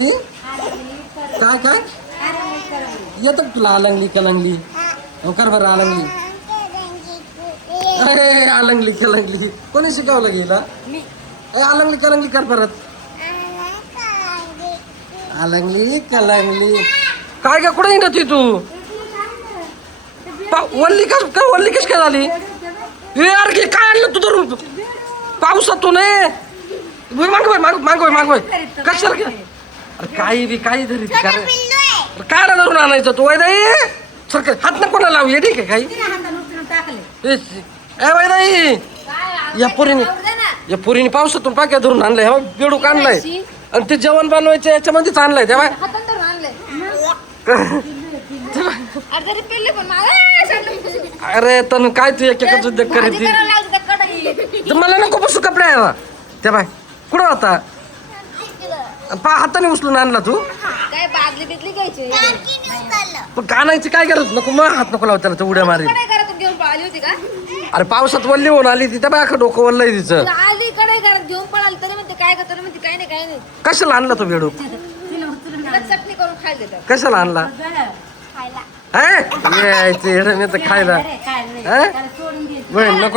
काय काय येतं तुला आलंगली कलंगली कर बरं आलंगली अरे आलंगली कलंगली कोणी शिकवलं गेला आलंगली कलंगली कर परत आलंगली कलंगली काय का कुठे येणार तू वल्ली कशी काय झाली यार की काय आणलं तू धरून पावसातून मागवाय कशाला काय अरे काही धरी काय धरून आणायचं तू वैदाई सर हात नको ना लावू ये ठीक आहे काही ए वैदाई या पोरीने पावसातून पाक्या धरून आणलंय हा बेडूक आणलाय आणि ते जेवण बनवायचं याच्यामध्येच आणलंय तेव्हा अरे तन काय तू एक उद्योग करीत मला नको बसू कपडे आहे त्या बाय कुठं होता हाताने उचलून आणला तू काय बादली बिदली घ्यायची पण कानायची काय करत नको मग हात नको लावत त्याला तर उड्या मारी घरातून घेऊन पळाली होती का अरे पावसात वल्ली होऊन आली ती त्या बाय डोकं वल्लय तिचं आली कडे घरात घेऊन पळाली तरी म्हणते काय करतो म्हणते काय नाही कशाला आणला तो बेडूक तिला चटणी करून खायला देतात कशाला आणला यायचं मी तर खायला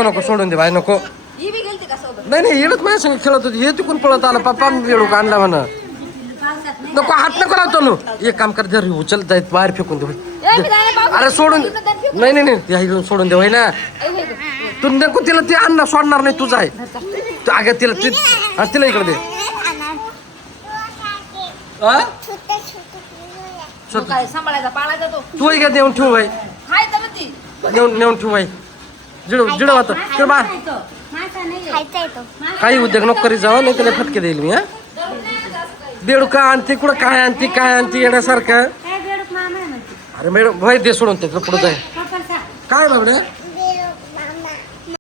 नको सोडून दे बाय नको ही बी गेलती का सोबत नाही येडत माझ्या संग खेळत होती हे तिकून पळत आला पप्पा बेडूक आणला म्हणा नको हात नको लावतो नो एक काम कर घरी उचल जायत बाहेर फेकून दे अरे सोडून नाही ते इकडून सोडून दे ना तू नको तिला ते अन्न सोडणार नाही तुझा आहे अगं तिला इकडे दे काय सांभाळायचा पाळायचा तो तू का नेऊन ठेवू बाई खायचं म्हणती नेऊन ठेवू बाई जिडव होतं ते बा काही उद्योग नको करी जावं नाही त्याला फटके देईल मी हा बेडूका आणते कुठं काय आणते येण्यासारखं अरे मॅडम भाई दे सोडून ते पुढे जाय काय बाबड्या